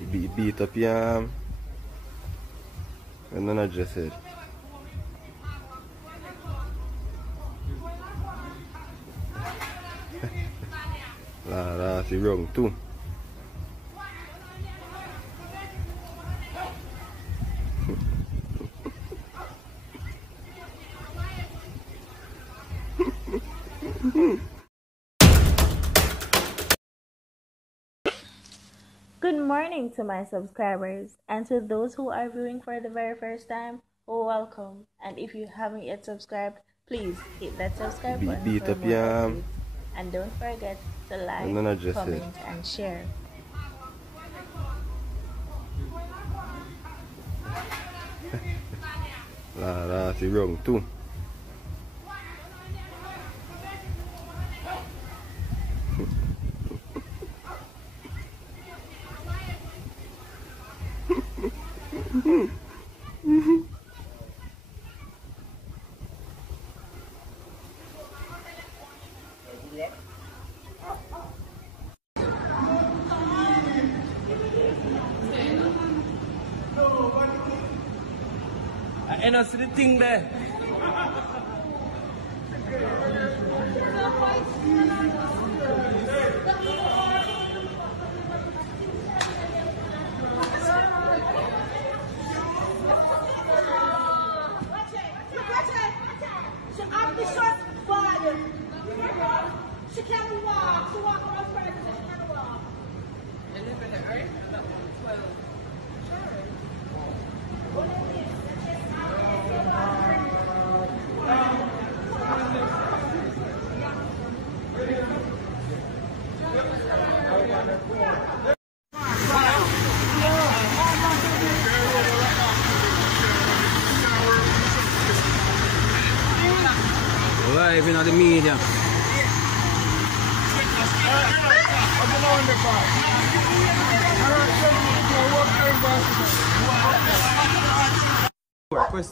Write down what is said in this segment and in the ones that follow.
You beat up your arm. And then I just said. That's wrong too. Good morning to my subscribers, and to those who are viewing for the very first time, welcome. And if you haven't yet subscribed, please hit that subscribe button beat for up more your updates. And don't forget to like, comment, and share. That's wrong too. And I see the thing there. She can't walk. She walk around for it. She can't walk. Live in the media.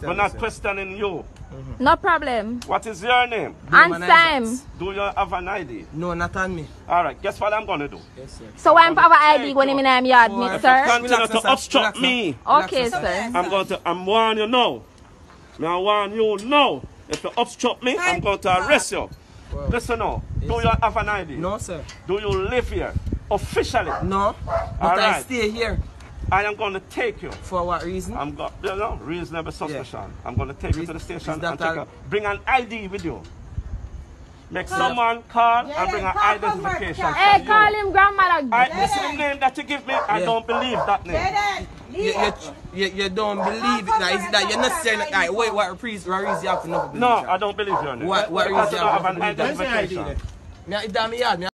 We're not questioning you. No problem. What is your name? And Sam. Do you have an ID? No, not on me. Alright, guess what I'm gonna do? Yes, sir. So I'm have an ID when I'm in my yard, me, sir? Continue to obstruct me. Okay, sir. I'm warning you now. I warn you now. If you obstruct me, I'm going to arrest you. Well, listen now. Do you have an ID? No, sir. Do you live here? Officially? No. But I stay here. I am going to take you. For what reason? I'm going, you know, reasonable suspicion. Yeah. I'm going to take you to the station and take bring an ID with you. Make someone call and bring an identification. Hey, call him grandmother. The same name that you give me, I don't believe that name. You don't believe it now. Is that you're not saying that? Wait, what reason you have to know? No, I don't believe your name. What reason you have an identification? Me,